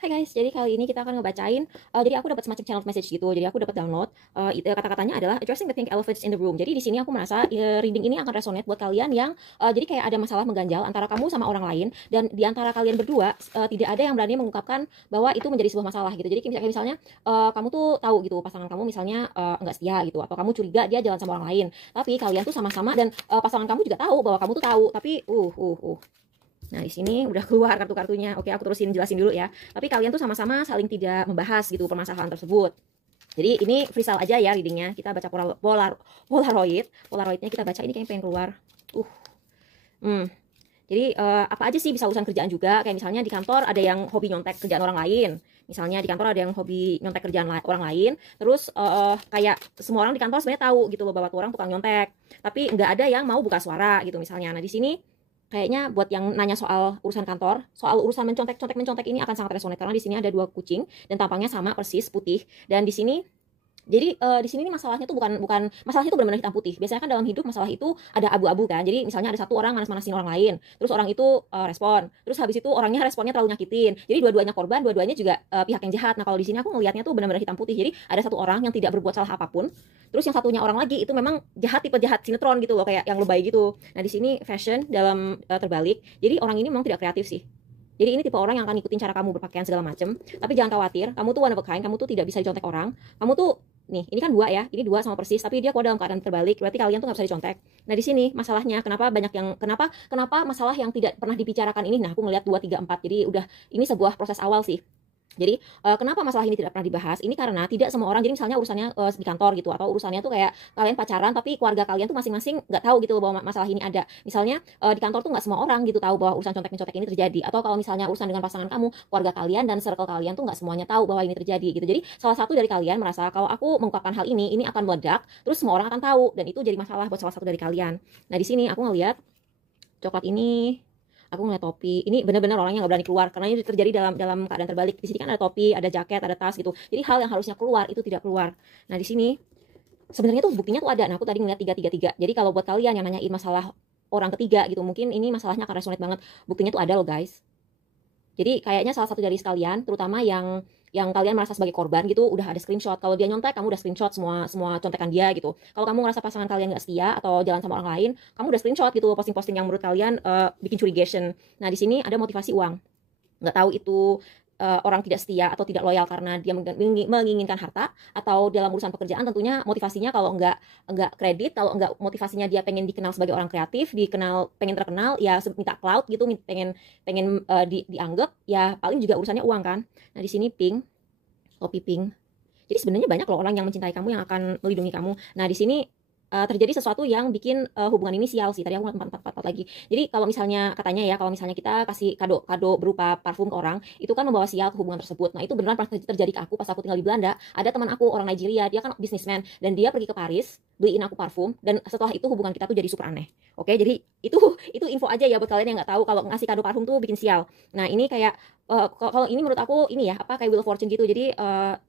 Hai guys, jadi kali ini kita akan ngebacain, jadi aku dapat semacam channel message gitu, jadi aku dapat download, kata-katanya adalah addressing the pink elephants in the room. Jadi di sini aku merasa reading ini akan resonate buat kalian yang jadi kayak ada masalah mengganjal antara kamu sama orang lain, dan di antara kalian berdua tidak ada yang berani mengungkapkan bahwa itu menjadi sebuah masalah gitu. Jadi kayak misalnya kamu tuh tahu gitu pasangan kamu misalnya nggak setia gitu, atau kamu curiga dia jalan sama orang lain, tapi kalian tuh sama-sama dan pasangan kamu juga tahu bahwa kamu tuh tahu, tapi Nah, di sini udah keluar kartu-kartunya. Oke, aku terusin jelasin dulu ya. Tapi kalian tuh sama-sama saling tidak membahas gitu permasalahan tersebut. Jadi ini freestyle aja ya readingnya. Kita baca Polaroid. Polaroidnya kita baca, ini kayak pengen keluar. Uh. Hmm. Jadi apa aja sih, bisa urusan kerjaan juga. Kayak misalnya di kantor ada yang hobi nyontek kerjaan orang lain. Misalnya di kantor ada yang hobi nyontek kerjaan orang lain. Terus kayak semua orang di kantor sebenarnya tahu gitu loh bahwa tuh orang tukang nyontek. Tapi nggak ada yang mau buka suara gitu misalnya. Nah, di sini kayaknya buat yang nanya soal urusan kantor, soal urusan mencontek ini akan sangat resonate karena di sini ada dua kucing dan tampangnya sama persis putih. Dan di sini jadi di sini nih masalahnya tuh bukan bukan masalahnya tuh benar-benar hitam putih. Biasanya kan dalam hidup masalah itu ada abu-abu kan. Jadi misalnya ada satu orang manas-manasin orang lain, terus orang itu respon, terus habis itu orangnya responnya terlalu nyakitin. Jadi dua-duanya korban, dua-duanya juga pihak yang jahat. Nah, kalau di sini aku ngelihatnya tuh benar-benar hitam putih. Jadi ada satu orang yang tidak berbuat salah apapun, terus yang satunya orang lagi itu memang jahat, tipe jahat sinetron gitu loh, kayak yang lebay gitu. Nah, di sini fashion dalam terbalik. Jadi orang ini memang tidak kreatif sih. Jadi ini tipe orang yang akan ikutin cara kamu berpakaian segala macem. Tapi jangan khawatir, kamu tuh one of a kind, kamu tuh tidak bisa dicontek orang. Kamu tuh nih, ini kan dua ya, ini dua sama persis, tapi dia kok dalam keadaan terbalik, berarti kalian tuh nggak bisa dicontek. Nah, di sini masalahnya, kenapa banyak yang, kenapa masalah yang tidak pernah dibicarakan ini? Nah, aku ngelihat 2, 3, 4, jadi udah, ini sebuah proses awal sih. Jadi kenapa masalah ini tidak pernah dibahas? Ini karena tidak semua orang, jadi misalnya urusannya di kantor gitu, atau urusannya tuh kayak kalian pacaran tapi keluarga kalian tuh masing-masing nggak tahu gitu loh bahwa masalah ini ada. Misalnya di kantor tuh nggak semua orang gitu tahu bahwa urusan contek-mencontek ini terjadi, atau kalau misalnya urusan dengan pasangan kamu, keluarga kalian dan circle kalian tuh nggak semuanya tahu bahwa ini terjadi gitu. Jadi salah satu dari kalian merasa kalau aku mengungkapkan hal ini akan meledak, terus semua orang akan tahu, dan itu jadi masalah buat salah satu dari kalian. Nah, di sini aku ngelihat coklat ini, aku ngeliat topi ini benar-benar orangnya nggak berani keluar karena ini terjadi dalam keadaan terbalik. Di sini kan ada topi, ada jaket, ada tas gitu, jadi hal yang harusnya keluar itu tidak keluar. Nah, di sini sebenarnya tuh buktinya tuh ada. Nah, aku tadi ngeliat 333. Jadi kalau buat kalian yang nanyain masalah orang ketiga gitu, mungkin ini masalahnya akan resonate banget. Buktinya tuh ada loh guys. Jadi kayaknya salah satu dari sekalian, terutama yang kalian merasa sebagai korban gitu, udah ada screenshot. Kalau dia nyontek, kamu udah screenshot semua contekan dia gitu. Kalau kamu ngerasa pasangan kalian nggak setia atau jalan sama orang lain, kamu udah screenshot gitu posting-posting yang menurut kalian bikin curigation. Nah, di sini ada motivasi uang. Nggak tahu itu orang tidak setia atau tidak loyal karena dia menginginkan harta, atau dalam urusan pekerjaan tentunya motivasinya kalau nggak kredit, kalau nggak motivasinya dia pengen dikenal sebagai orang kreatif, pengen terkenal ya, minta clout gitu, pengen pengen dianggap ya, paling juga urusannya uang kan. Nah, di sini pink, topi pink. Jadi sebenarnya banyak loh orang yang mencintai kamu, yang akan melindungi kamu. Nah, di sini terjadi sesuatu yang bikin hubungan ini sial sih. Tadi aku ngeliat 4 lagi. Jadi kalau misalnya katanya ya, kalau misalnya kita kasih kado berupa parfum ke orang, itu kan membawa sial ke hubungan tersebut. Nah, itu beneran pernah terjadi ke aku pas aku tinggal di Belanda. Ada teman aku orang Nigeria, dia kan bisnismen, dan dia pergi ke Paris beliin aku parfum, dan setelah itu hubungan kita tuh jadi super aneh. Oke, jadi itu info aja ya buat kalian yang nggak tahu kalau ngasih kado parfum tuh bikin sial. Nah, ini kayak kalau ini menurut aku ini ya, apa, kayak wheel of fortune gitu. Jadi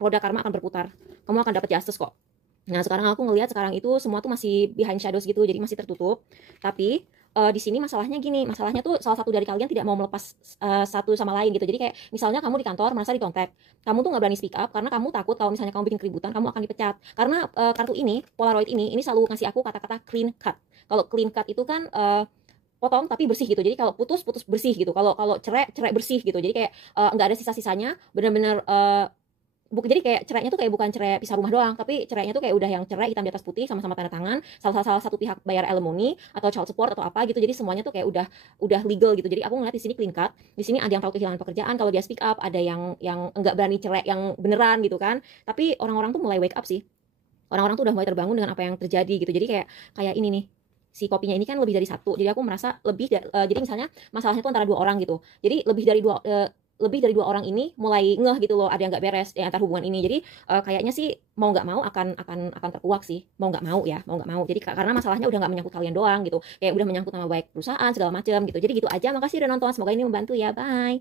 roda karma akan berputar. Kamu akan dapat justice kok. Nah, sekarang aku ngelihat sekarang itu semua tuh masih behind shadows gitu, jadi masih tertutup. Tapi di sini masalahnya gini, masalahnya tuh salah satu dari kalian tidak mau melepas satu sama lain gitu. Jadi kayak misalnya kamu di kantor merasa dicontek, kamu tuh nggak berani speak up karena kamu takut kalau misalnya kamu bikin keributan kamu akan dipecat. Karena kartu ini, Polaroid ini selalu ngasih aku kata-kata clean cut. Kalau clean cut itu kan potong tapi bersih gitu. Jadi kalau putus bersih gitu. Kalau cerai bersih gitu. Jadi kayak nggak ada sisa-sisanya, benar-benar jadi kayak cerainya tuh kayak bukan cerai pisah rumah doang, tapi cerainya tuh kayak udah yang cerai hitam di atas putih, sama-sama tanda tangan, salah satu pihak bayar alimony atau child support atau apa gitu. Jadi semuanya tuh kayak udah legal gitu. Jadi aku ngeliat di sini clean cut. Di sini ada yang tahu kehilangan pekerjaan kalau dia speak up, ada yang enggak berani cerai yang beneran gitu kan. Tapi orang-orang tuh mulai wake up sih. Orang-orang tuh udah mulai terbangun dengan apa yang terjadi gitu. Jadi kayak ini nih, si kopinya ini kan lebih dari satu. Jadi aku merasa jadi misalnya masalahnya tuh antara dua orang gitu. Jadi lebih dari dua orang ini mulai ngeh gitu loh, ada yang nggak beres di antar hubungan ini. Jadi kayaknya sih mau nggak mau akan terkuak sih, mau nggak mau. Jadi karena masalahnya udah nggak menyangkut kalian doang gitu, kayak udah menyangkut nama baik perusahaan segala macam gitu. Jadi gitu aja, makasih udah nonton, semoga ini membantu ya, bye.